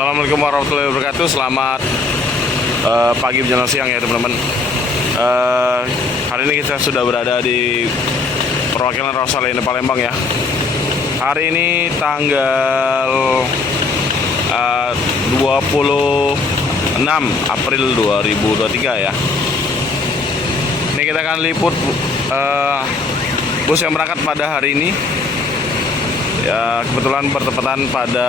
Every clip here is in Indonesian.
Assalamualaikum warahmatullahi wabarakatuh. Selamat pagi menjelang siang ya teman-teman. Hari ini kita sudah berada di perwakilan Rosalia Palembang ya. Hari ini tanggal 26 April 2023 ya. Ini kita akan liput bus yang berangkat pada hari ini. Ya, kebetulan bertepatan pada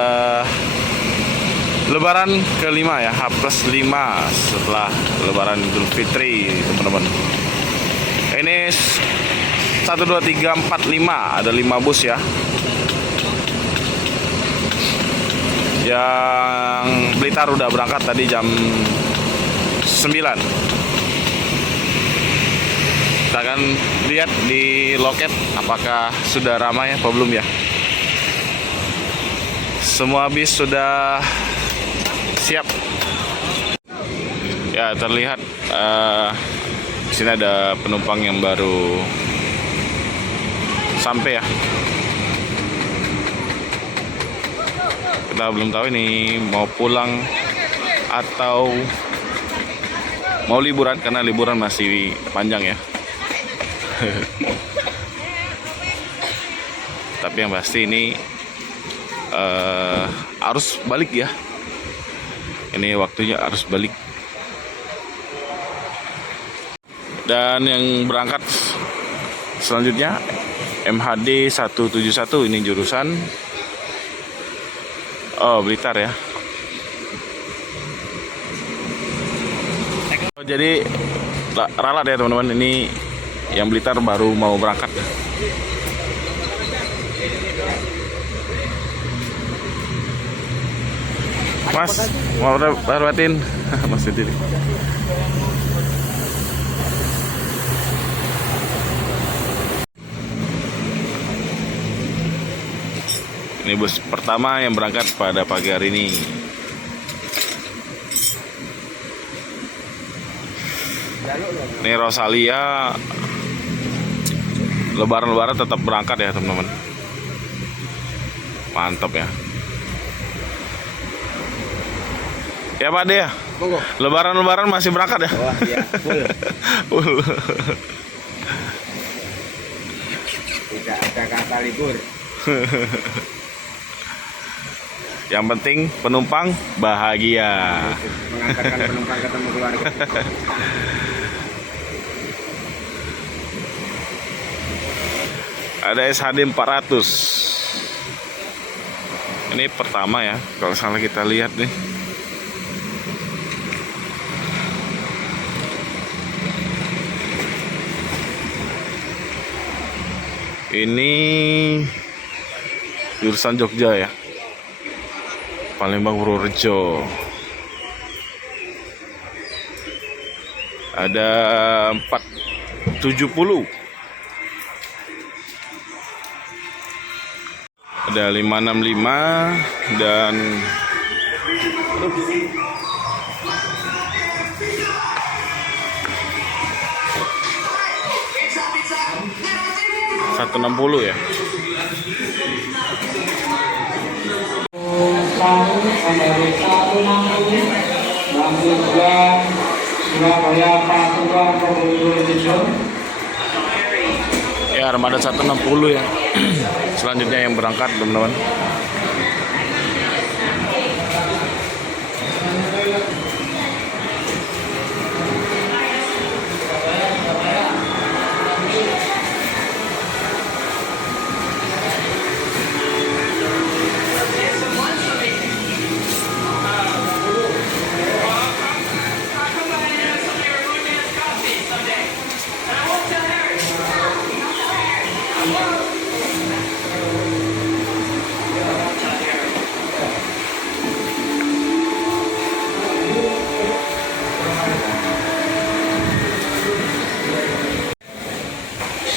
Lebaran kelima ya, H+5 setelah Lebaran Idul Fitri teman-teman. Ini 1, 2, 3, 4, 5 ada 5 bus ya. Yang Blitar udah berangkat tadi jam 9. Kita akan lihat di loket apakah sudah ramai apa belum ya. Semua bis sudah siap. Ya, terlihat di sini ada penumpang yang baru sampai ya. Kita belum tahu ini mau pulang atau mau liburan, karena liburan masih panjang ya. Tapi yang pasti ini arus balik ya. Ini waktunya arus balik. Dan yang berangkat selanjutnya MHD 171, ini jurusan Blitar ya. Jadi ralat ya teman-teman, ini yang Blitar baru mau berangkat. Mas, mau lewatin Mas sendiri. Ini bus pertama yang berangkat pada pagi hari ini. Ini Rosalia Lebaran tetap berangkat ya teman-teman. Mantap ya. Ya Pak De ya? Lebaran masih berangkat ya? Oh iya, full. Full. Tidak ada kata libur. Yang penting penumpang bahagia. Mengantarkan penumpang ketemu keluarga. Ada SHD 400. Ini pertama ya, kalau salah kita lihat nih. Ini jurusan Jogja ya, Palembang Purworejo. Ada 470. Ada 565 dan Satu 60 ya. Ya, armada 160 ya. Selanjutnya yang berangkat teman-teman.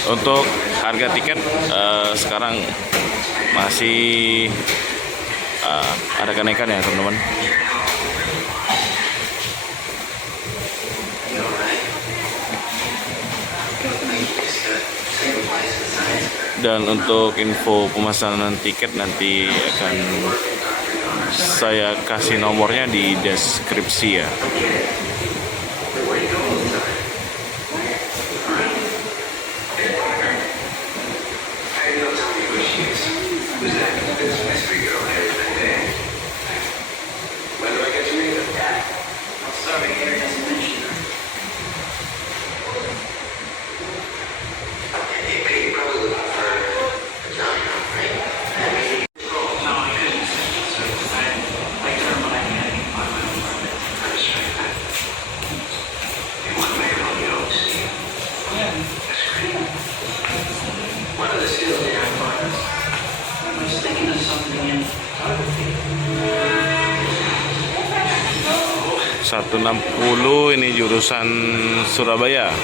Untuk harga tiket sekarang masih ada kenaikan ya teman-teman. Dan untuk info pemesanan tiket nanti akan saya kasih nomornya di deskripsi ya. .160 ini jurusan Surabaya.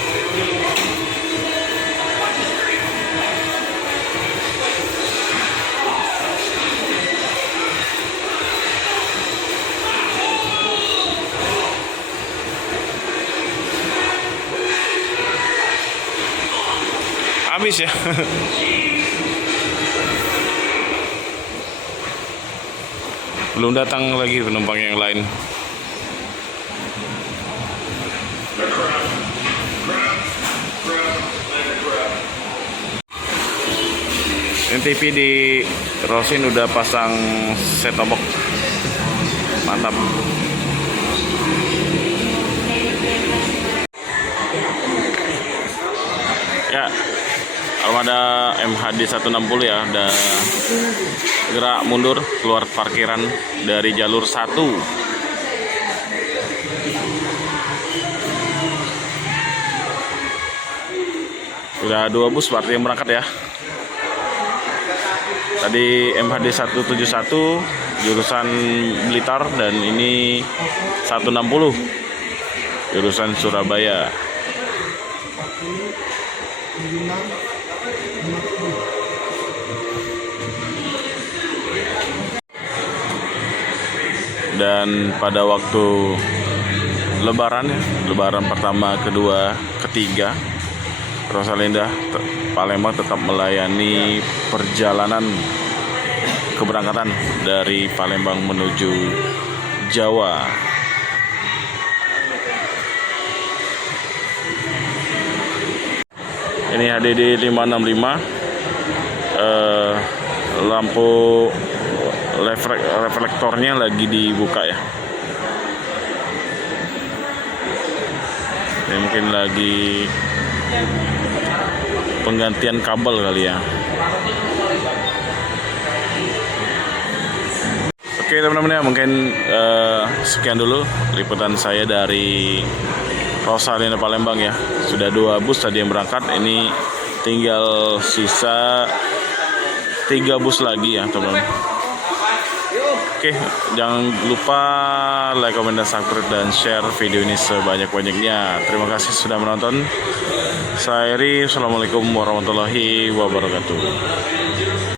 Habis ya. Belum datang lagi penumpang yang lain. NTV di Rosin udah pasang set top box. Mantap. Ya, armada MHD 160 ya, udah gerak mundur keluar parkiran dari jalur 1. Udah 2 bus berarti yang berangkat ya. Tadi MHD 171 jurusan Blitar dan ini 160 jurusan Surabaya. Dan pada waktu Lebaran ya, Lebaran pertama, kedua, ketiga, Rosalinda Palembang tetap melayani perjalanan keberangkatan dari Palembang menuju Jawa. Ini HDD 565, lampu reflektornya lagi dibuka ya. Ini mungkin lagi penggantian kabel kali ya. Oke teman-teman ya, mungkin sekian dulu liputan saya dari Rosalinda Palembang ya. Sudah 2 bus tadi yang berangkat, ini tinggal sisa 3 bus lagi ya teman-teman. Oke, jangan lupa like, comment, dan subscribe dan share video ini sebanyak-banyaknya. Terima kasih sudah menonton. Saya Eri, assalamualaikum warahmatullahi wabarakatuh.